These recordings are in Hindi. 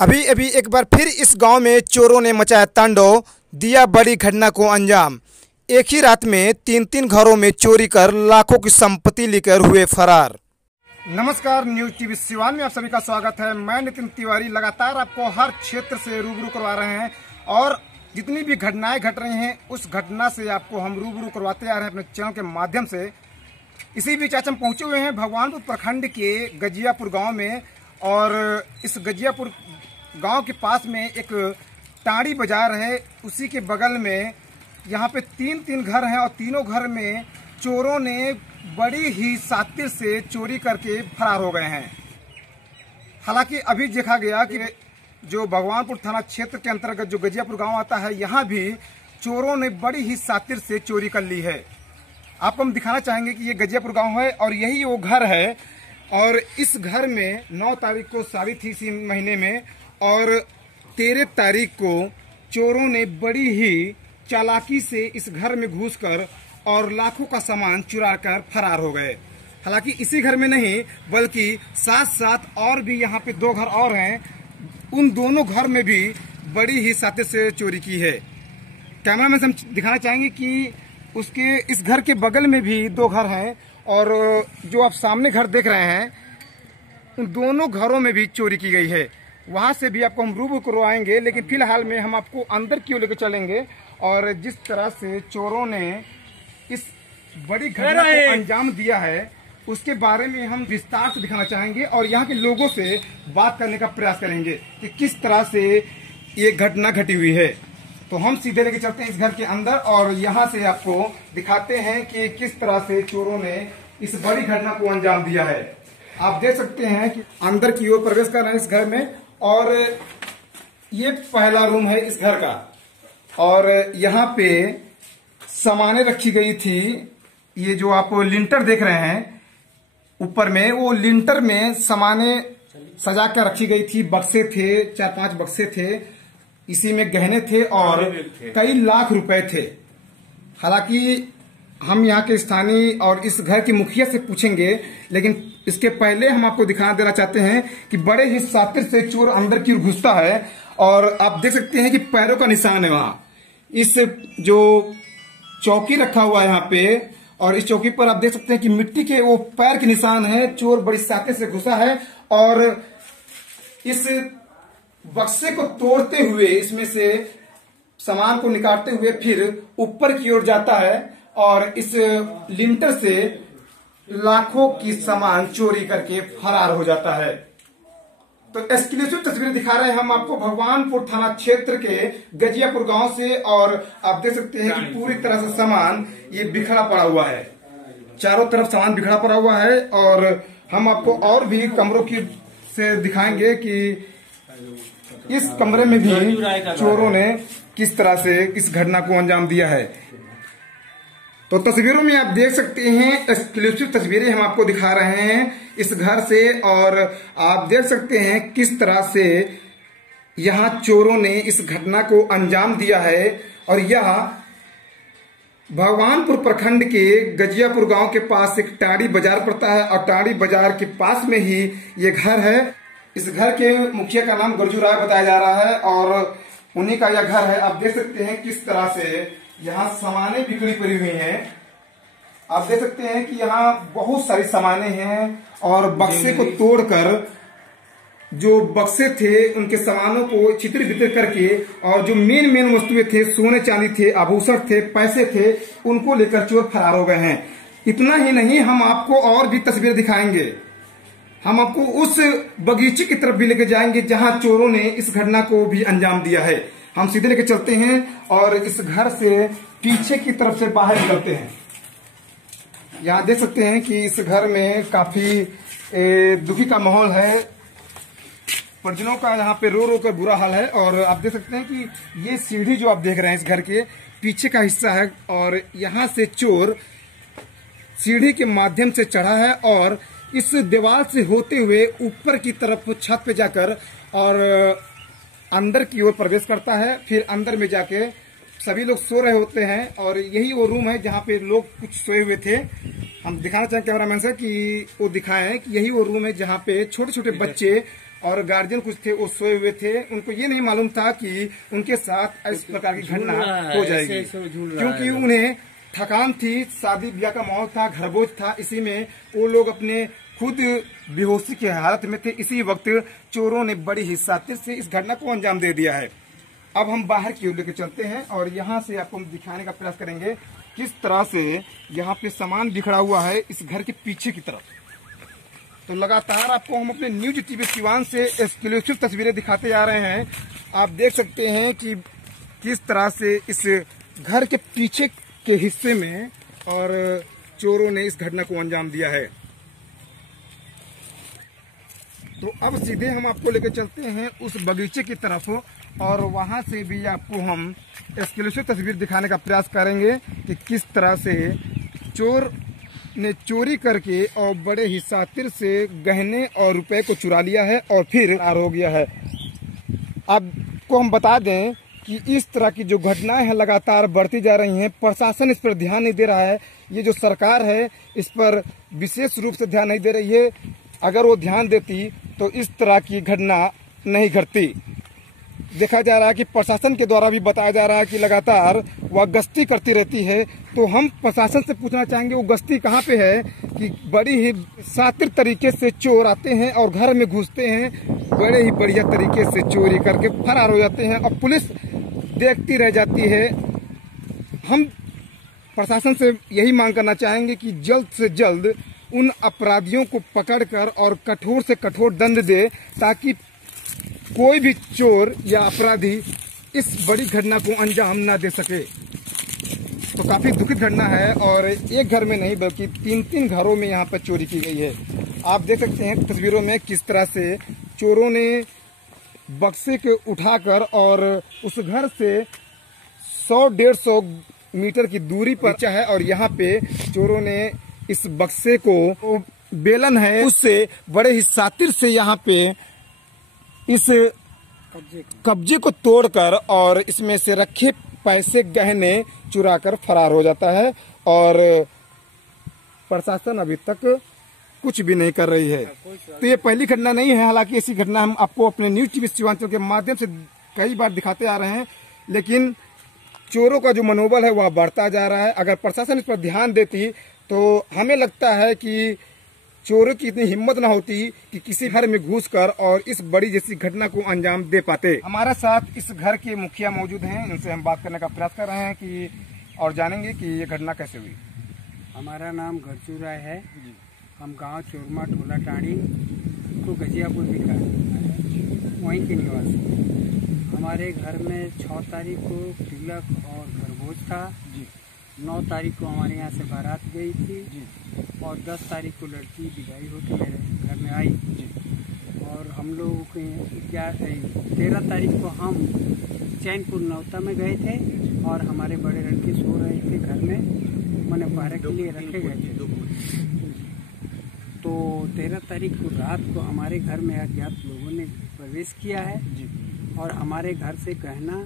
अभी अभी एक बार फिर इस गांव में चोरों ने मचाया तांडव, दिया बड़ी घटना को अंजाम। एक ही रात में तीन घरों में चोरी कर लाखों की संपत्ति लेकर हुए फरार। नमस्कार, न्यूज टीवी सिवान में आप सभी का स्वागत है। मैं नितिन तिवारी लगातार आपको हर क्षेत्र से रूबरू करवा रहे हैं और जितनी भी घटनाएं घट रही हैं उस घटना से आपको हम रूबरू करवाते आ रहे हैं अपने चैनल के माध्यम से। इसी बीच आज हम पहुंचे हुए हैं भगवानपुर प्रखंड के गजियापुर गांव में और इस गजियापुर गांव के पास में एक टाड़ी बाजार है। उसी के बगल में यहाँ पे तीन घर हैं और तीनों घर में चोरों ने बड़ी ही शातिर से चोरी करके फरार हो गए हैं। हालांकि अभी देखा गया कि जो भगवानपुर थाना क्षेत्र के अंतर्गत जो गजियापुर गांव आता है, यहाँ भी चोरों ने बड़ी ही शातिर से चोरी कर ली है। आपको हम दिखाना चाहेंगे कि ये गजियापुर गांव है और यही वो घर है। और इस घर में 9 तारीख को शादी थी इसी महीने में और 13 तारीख को चोरों ने बड़ी ही चालाकी से इस घर में घुसकर और लाखों का सामान चुरा कर फरार हो गए। हालांकि इसी घर में नहीं बल्कि साथ साथ और भी यहाँ पे 2 घर और हैं, उन दोनों घर में भी बड़ी ही शातिर से चोरी की है। कैमरामैन से हम दिखाना चाहेंगे कि उसके इस घर के बगल में भी 2 घर हैं और जो आप सामने घर देख रहे हैं उन दोनों घरों में भी चोरी की गई है। वहां से भी आपको हम रूबरू करवाएंगे, लेकिन फिलहाल में हम आपको अंदर की ओर लेकर चलेंगे और जिस तरह से चोरों ने इस बड़ी घटना को अंजाम दिया है उसके बारे में हम विस्तार से दिखाना चाहेंगे और यहाँ के लोगों से बात करने का प्रयास करेंगे कि किस तरह से ये घटना घटी हुई है। तो हम सीधे लेके चलते हैं इस घर के अंदर और यहाँ से आपको दिखाते हैं कि किस तरह से चोरों ने इस बड़ी घटना को अंजाम दिया है। आप देख सकते हैं कि अंदर की ओर प्रवेश कर रहे हैं इस घर में और ये पहला रूम है इस घर का और यहाँ पे सामानें रखी गई थी। ये जो आप लिंटर देख रहे हैं ऊपर में, वो लिंटर में सामानें सजा कर रखी गई थी। बक्से थे, 4-5 बक्से थे, इसी में गहने थे और कई लाख रुपए थे। हालांकि हम यहाँ के स्थानीय और इस घर की मुखिया से पूछेंगे, लेकिन इसके पहले हम आपको दिखाना देना चाहते हैं कि बड़े ही शातिर से चोर अंदर की ओर घुसता है और आप देख सकते हैं कि पैरों का निशान है वहां। इस जो चौकी रखा हुआ है यहाँ पे और इस चौकी पर आप देख सकते हैं कि मिट्टी के वो पैर के निशान है। चोर बड़ी शातिर से घुसा है और इस बक्से को तोड़ते हुए इसमें से सामान को निकालते हुए फिर ऊपर की ओर जाता है और इस लिंटर से लाखों की सामान चोरी करके फरार हो जाता है। तो एक्सक्लूसिव तस्वीरें दिखा रहे हैं हम आपको भगवानपुर थाना क्षेत्र के गजियापुर गांव से और आप देख सकते हैं कि पूरी तरह से सामान ये बिखरा पड़ा हुआ है। चारों तरफ सामान बिखरा पड़ा हुआ है और हम आपको और भी कमरों की से दिखाएंगे कि इस कमरे में भी चोरों ने किस तरह से इस घटना को अंजाम दिया है। तो तस्वीरों में आप देख सकते हैं, एक्सक्लूसिव तस्वीरें हम आपको दिखा रहे हैं इस घर से और आप देख सकते हैं किस तरह से यहाँ चोरों ने इस घटना को अंजाम दिया है। और यह भगवानपुर प्रखंड के गजियापुर गांव के पास एक टाड़ी बाजार पड़ता है और टाड़ी बाजार के पास में ही ये घर है। इस घर के मुखिया का नाम गरजू राय बताया जा रहा है और उन्हीं का यह घर है। आप देख सकते हैं किस तरह से यहाँ सामानें बिखरी पड़ी हुई हैं। आप देख सकते हैं कि यहाँ बहुत सारी सामानें हैं और बक्से को तोड़कर जो बक्से थे उनके सामानों को चित्र बितर करके और जो मेन वस्तुएं थे, सोने चांदी थे, आभूषण थे, पैसे थे, उनको लेकर चोर फरार हो गए हैं। इतना ही नहीं, हम आपको और भी तस्वीर दिखाएंगे। हम आपको उस बगीचे की तरफ भी लेके जाएंगे जहां चोरों ने इस घटना को भी अंजाम दिया है। हम सीधे लेके चलते हैं और इस घर से पीछे की तरफ से बाहर निकलते हैं। यहाँ देख सकते हैं कि इस घर में काफी दुखी का माहौल है। परिजनों का यहाँ पे रो कर बुरा हाल है और आप देख सकते हैं कि ये सीढ़ी जो आप देख रहे हैं इस घर के पीछे का हिस्सा है और यहाँ से चोर सीढ़ी के माध्यम से चढ़ा है और इस दीवार से होते हुए ऊपर की तरफ छत पे जाकर और अंदर की ओर प्रवेश करता है। फिर अंदर में जाके सभी लोग सो रहे होते हैं और यही वो रूम है जहाँ पे लोग कुछ सोए हुए थे। हम दिखाना चाहें कैमरामैन से कि वो दिखाएं कि यही वो रूम है जहाँ पे छोटे छोटे बच्चे और गार्जियन कुछ थे वो सोए हुए थे। उनको ये नहीं मालूम था कि उनके साथ इस प्रकार की घटना हो जाएगी, क्योंकि उन्हें थकान थी, शादी ब्याह का माहौल था, घरबोझ था, इसी में वो लोग अपने खुद बेहोशी की हालत में थे। इसी वक्त चोरों ने बड़ी ही शातिर से इस घटना को अंजाम दे दिया है। अब हम बाहर की ओर लेकर चलते हैं और यहाँ से आपको हम दिखाने का प्रयास करेंगे किस तरह से यहाँ पे सामान बिखरा हुआ है इस घर के पीछे की तरफ। तो लगातार आपको हम अपने न्यूज टीवी सिवान से एक्सक्लूसिव तस्वीरें दिखाते आ रहे हैं। आप देख सकते हैं कि किस तरह से इस घर के पीछे के हिस्से में और चोरों ने इस घटना को अंजाम दिया है। तो अब सीधे हम आपको लेकर चलते हैं उस बगीचे की तरफ और वहां से भी आपको हम एक्सक्लूसिव तस्वीर दिखाने का प्रयास करेंगे कि किस तरह से चोर ने चोरी करके और बड़े ही शातिर से गहने और रुपए को चुरा लिया है और फिर फरार हो गया है। आपको हम बता दें कि इस तरह की जो घटनाएं हैं लगातार बढ़ती जा रही हैं। प्रशासन इस पर ध्यान नहीं दे रहा है। ये जो सरकार है इस पर विशेष रूप से ध्यान नहीं दे रही है। अगर वो ध्यान देती तो इस तरह की घटना नहीं घटती। देखा जा रहा है कि प्रशासन के द्वारा भी बताया जा रहा है कि लगातार वह गश्ती करती रहती है। तो हम प्रशासन से पूछना चाहेंगे वो गश्ती कहाँ पे है कि बड़ी ही शातिर तरीके से चोर आते हैं और घर में घुसते हैं, बड़े ही बढ़िया तरीके से चोरी करके फरार हो जाते हैं और पुलिस देखती रह जाती है। हम प्रशासन से यही मांग करना चाहेंगे कि जल्द से जल्द उन अपराधियों को पकड़कर और कठोर से कठोर दंड दे, ताकि कोई भी चोर या अपराधी इस बड़ी घटना को अंजाम न दे सके। तो काफी दुखद घटना है और एक घर में नहीं बल्कि 3 घरों में यहाँ पर चोरी की गई है। आप देख सकते हैं तस्वीरों में किस तरह से चोरों ने बक्से को उठाकर और उस घर से 100-150 मीटर की दूरी पर चाहे और यहाँ पे चोरों ने इस बक्से को बेलन है उससे बड़े ही शातिर से यहाँ पे इस कब्जे को तोड़कर और इसमें से रखे पैसे गहने चुराकर फरार हो जाता है और प्रशासन अभी तक कुछ भी नहीं कर रही है। तो ये पहली घटना नहीं है, हालांकि ऐसी घटना हम आपको अपने न्यूज टीवी सीमांचल के माध्यम से कई बार दिखाते आ रहे हैं, लेकिन चोरों का जो मनोबल है वह बढ़ता जा रहा है। अगर प्रशासन इस पर ध्यान देती तो हमें लगता है कि चोरों की इतनी हिम्मत ना होती कि किसी घर में घुसकर और इस बड़ी जैसी घटना को अंजाम दे पाते। हमारे साथ इस घर के मुखिया मौजूद हैं, इनसे हम बात करने का प्रयास कर रहे हैं कि और जानेंगे कि ये घटना कैसे हुई। हमारा नाम गरचू राय है। हम गांव चोरमा टोला टाड़ी को गजियापुर भी कहते वहीं के निवासी। हमारे घर में 6 तारीख को तिलक और घरभोज था। 9 तारीख को हमारे यहाँ से बारात गई थी और 10 तारीख को लड़की विदाई होकर मेरे घर में आई और हम लोग 13 तारीख को हम चैनपुर नौता में गए थे और हमारे बड़े लड़के सो रहे थे घर में, मैंने पहरे के लिए रखे गए थे। तो 13 तारीख को रात को हमारे घर में अज्ञात लोगों ने प्रवेश किया है और हमारे घर से गहना,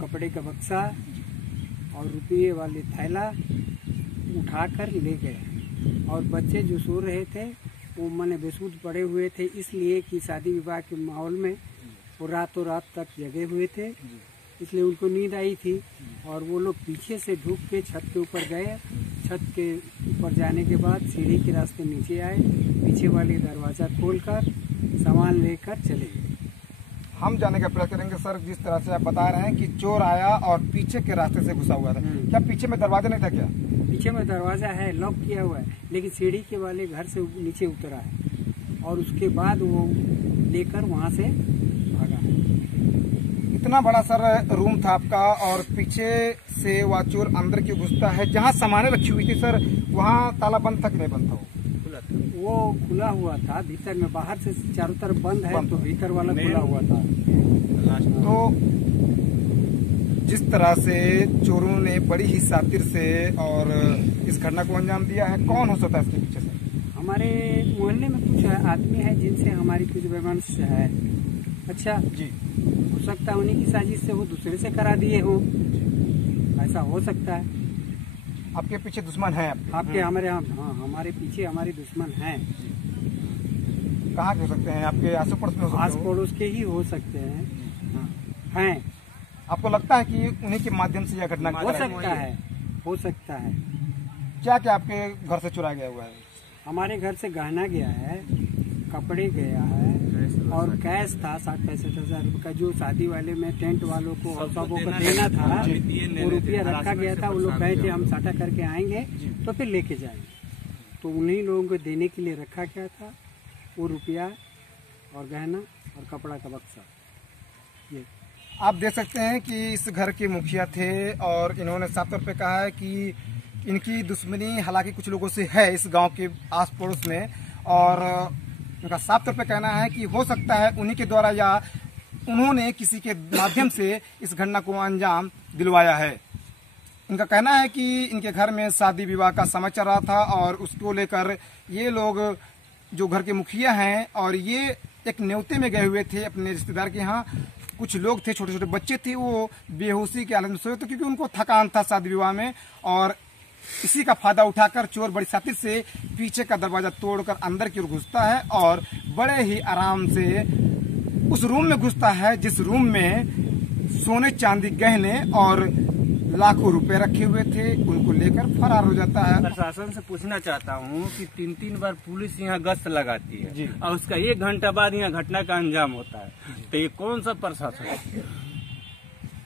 कपड़े का बक्सा और रुपये वाले थैला उठाकर ले गए और बच्चे जो सो रहे थे वो मैंने बेसुध पड़े हुए थे, इसलिए कि शादी विवाह के माहौल में वो रातों रात तक जगे हुए थे, इसलिए उनको नींद आई थी और वो लोग पीछे से ढूक के छत के ऊपर गए। छत के ऊपर जाने के बाद सीढ़ी के रास्ते नीचे आए, पीछे वाले दरवाज़ा खोलकर सामान लेकर चले गए। हम जाने का प्रयास करेंगे सर, जिस तरह से आप बता रहे हैं कि चोर आया और पीछे के रास्ते से घुसा हुआ था, क्या पीछे में दरवाजा नहीं था? क्या पीछे में दरवाजा है, लॉक किया हुआ है, लेकिन सीढ़ी के वाले घर से नीचे उतरा है और उसके बाद वो लेकर वहाँ से भागा। इतना बड़ा सर रूम था आपका और पीछे से वह चोर अंदर क्यों घुसता है? जहाँ सामानें रखी हुई थी सर वहाँ ताला बंद था कि नहीं बंद था? वो खुला हुआ था भीतर में, बाहर से चारों तरफ बंद है तो भीतर वाला खुला हुआ था। तो जिस तरह से चोरों ने बड़ी ही शातिर से और इस घटना को अंजाम दिया है, कौन हो सकता है इसके पीछे से? हमारे मोहल्ले में कुछ आदमी है जिनसे हमारी कुछ बेमंस है। अच्छा जी, हो सकता है उन्हीं की साजिश से वो दूसरे से करा दिए हो, ऐसा हो सकता है। आपके पीछे दुश्मन है? आपके हमारे यहाँ, हाँ हमारे पीछे हमारे दुश्मन हैं। कहाँ के हो सकते हैं? आपके आस पड़ोस में हो सकते आस हैं? पड़ोस के ही हो सकते हैं। हैं, आपको लगता है कि उन्हीं के माध्यम से यह घटना हो सकता है, हो सकता है। क्या क्या आपके घर से चुराया गया हुआ है? हमारे घर से गहना गया है, कपड़े गया है और कैश था 60-65 रुपये का, जो शादी वाले में टेंट वालों को सबको देना था, वो रुपया रखा गया था। वो लोग कहे थे हम साटा करके आएंगे तो फिर लेके जाएंगे, तो उन्हीं लोगों को देने के लिए रखा गया था वो रुपया और गहना और कपड़ा का बक्सा। ये आप देख सकते हैं कि इस घर के मुखिया थे और इन्होंने साफ तौर पे कहा है कि इनकी दुश्मनी हालांकि कुछ लोगों से है इस गांव के आस पड़ोस में, और इनका साफ तौर पे कहना है कि हो सकता है उन्हीं के द्वारा या उन्होंने किसी के माध्यम से इस घटना को अंजाम दिलवाया है। इनका कहना है कि इनके घर में शादी विवाह का समय चल रहा था और उसको लेकर ये लोग जो घर के मुखिया हैं और ये एक न्योते में गए हुए थे अपने रिश्तेदार के यहाँ। कुछ लोग थे, छोटे छोटे बच्चे थे, वो बेहोशी की हालत में सोए थे क्योंकि उनको थकान था शादी विवाह में, और इसी का फायदा उठाकर चोर बड़ी साथी से पीछे का दरवाजा तोड़कर अंदर की ओर घुसता है और बड़े ही आराम से उस रूम में घुसता है जिस रूम में सोने चांदी गहने और लाखों रुपए रखे हुए थे, उनको लेकर फरार हो जाता है। प्रशासन से पूछना चाहता हूँ कि 3-3 बार पुलिस यहाँ गश्त लगाती है जी। और उसका 1 घंटा बाद यहाँ घटना का अंजाम होता है, तो ये कौन सा प्रशासन है?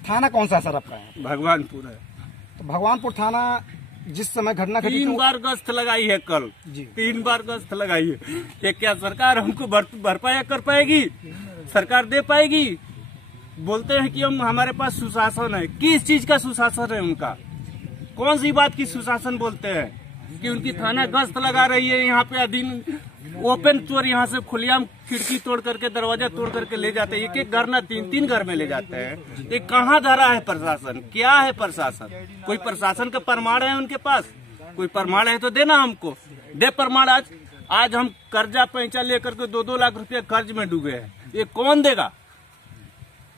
थाना कौन सा सर आपका है? भगवानपुर है। तो भगवानपुर थाना जिस समय घटना घटी 3 बार गश्त लगाई है कल जी। 3 बार गश्त लगाई है। ये क्या सरकार हमको भरपाई कर पाएगी? सरकार दे पाएगी? बोलते हैं कि हमारे पास सुशासन है। किस चीज का सुशासन है उनका? कौन सी बात की सुशासन बोलते हैं कि उनकी थाना गश्त लगा रही है? यहाँ पे दिन ओपन चोर यहाँ से खुलेआम खिड़की तोड़ करके दरवाजा तोड़ करके ले जाते हैं। एक घर ना 3-3 घर में ले जाते हैं। ये कहाँ धरा है प्रशासन? क्या है प्रशासन? कोई प्रशासन का प्रमाण है उनके पास? कोई प्रमाण है तो देना हमको, दे प्रमाण। आज हम कर्जा पैंचा लेकर के 2-2 लाख रुपया कर्ज में डूबे हैं। ये कौन देगा?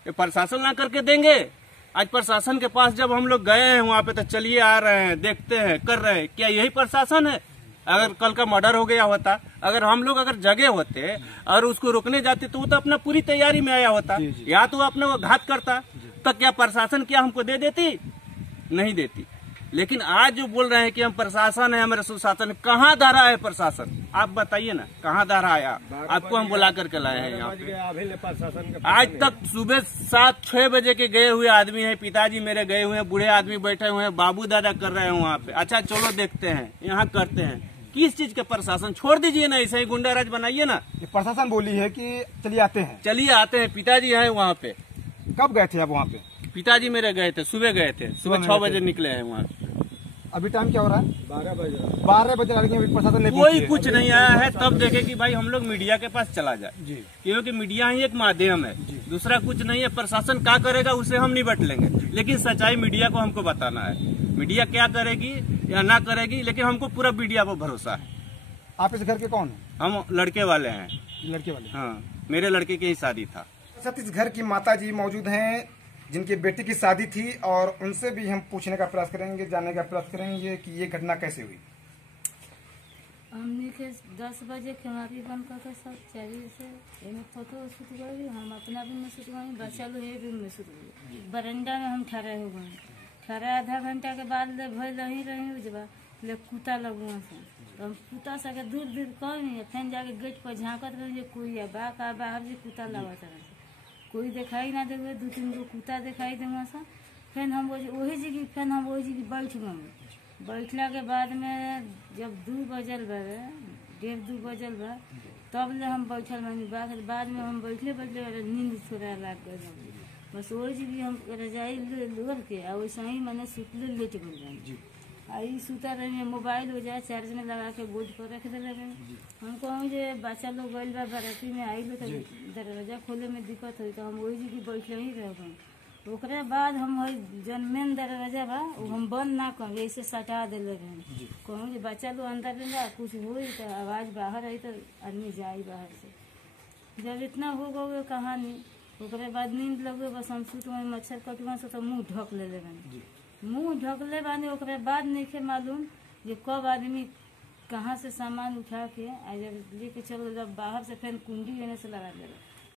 ये प्रशासन ना करके देंगे? आज प्रशासन के पास जब हम लोग गए हैं वहाँ पे, तो चलिए आ रहे हैं, देखते हैं, कर रहे हैं, क्या यही प्रशासन है? अगर कल का मर्डर हो गया होता, अगर हम लोग अगर जगे होते और उसको रोकने जाते तो वो तो अपना पूरी तैयारी में आया होता, या तो वो अपने वो घात करता, तो क्या प्रशासन क्या हमको दे देती? नहीं देती। लेकिन आज जो बोल रहे हैं कि हम प्रशासन है, हमारे सुशासन, कहाँ धरा है प्रशासन? आप बताइए ना, कहाँ धरा है? आपको हम बुला करके लाए हैं यहाँ पे। आज तक सुबह 7-6 बजे के गए हुए आदमी हैं, पिताजी मेरे गए हुए हैं, बूढ़े आदमी बैठे हुए हैं, बाबू दादा कर रहे हैं वहाँ पे। अच्छा चलो देखते हैं, यहाँ करते हैं। किस चीज के प्रशासन? छोड़ दीजिए ना, ऐसे ही गुंडाराज बनाइए ना। ये प्रशासन बोली है कि चलिए आते हैं। चलिए आते हैं, पिताजी है वहाँ पे। कब गए थे आप वहाँ पे? पिताजी मेरे गए थे, सुबह गए थे, सुबह 6 बजे निकले हैं वहाँ। अभी टाइम क्या हो रहा है? 12 बजे लड़के अभी प्रशासन ने कोई कुछ नहीं आया है। तब देखे कि भाई हम लोग मीडिया के पास चला जाए जी, क्योंकि मीडिया ही एक माध्यम है, दूसरा कुछ नहीं है। प्रशासन क्या करेगा उसे हम निपट लेंगे, लेकिन सच्चाई मीडिया को हमको बताना है। मीडिया क्या करेगी या ना करेगी, लेकिन हमको पूरा मीडिया पर भरोसा है। आप इस घर के कौन है? हम लड़के वाले हैं। लड़के वाले? हाँ, मेरे लड़के की ही शादी था। सर, इस घर की माता जी मौजूद हैं जिनकी बेटी की शादी थी, और उनसे भी हम पूछने का प्रयास करेंगे, जानने का प्रयास करेंगे कि ये घटना कैसे हुई। हमने के 10 बजे खेमारी बंद करके सब चाहिए से एमे फोटो शूट गई, हम अपना भी में शूट गई, बच्चा लोग ये भी में शूट गई। बरंडा में हम ठहरे हो गए, ठहरे आधा घंटा के बाद ले भइल रही उजबा ले कुत्ता लगुआ से, तो हम कुत्ता सके दूर दूर कहीं फिर जाके गेट पर झाँकत रही, कोई है का बाहर से कुत्ता लगत रहे, कोई दिखाई ना दे। 2-3 गो कुत्ता दिखाई दे वहाँ। फिर हम वही जगह बैठ गए। बैठला के बाद में जब 2 बजल बा, 1:30-2 बजल बा, तब ले हम बैठल बानी। बाद में हम बैठले नींद थोड़ा लाग गई, बस वही जगह हम रजाई लोर के आ वैसे ही मैंने सुतले लेट गई। आई सुता रही, मोबाइल हो जाए चार्ज में लगा के बोर्ड पर रख दे रहे। हम कहूँ जो बच्चा लोग गए बा बाराती में आई लो, तो दरवाजा खोले में दिक्कत हुई, तो हम वही जगह बैठले ही रह गए। ओकरे बाद हम वही जन मेन दरवाजा बा हम बंद ना कर, ऐसे सटा दिले रहे। कहूँ जो बच्चा लोग अंदर रहेगा, कुछ हुई तो आवाज़ बाहर आई तो आदमी जाए बाहर से। जब इतना हो गए कहानी, ओकरे बाद नींद लगे, बस हम सुत में मच्छर कटुआ से तो मुँह ढक ले रहे। मुँह ढकले बानी, ओकरे बाद नहीं के मालूम जे कब आदमी कहाँ से सामान उठा के जब लेके चलो, जब बाहर से फिर कुंडी लेने से लगा दे रहा।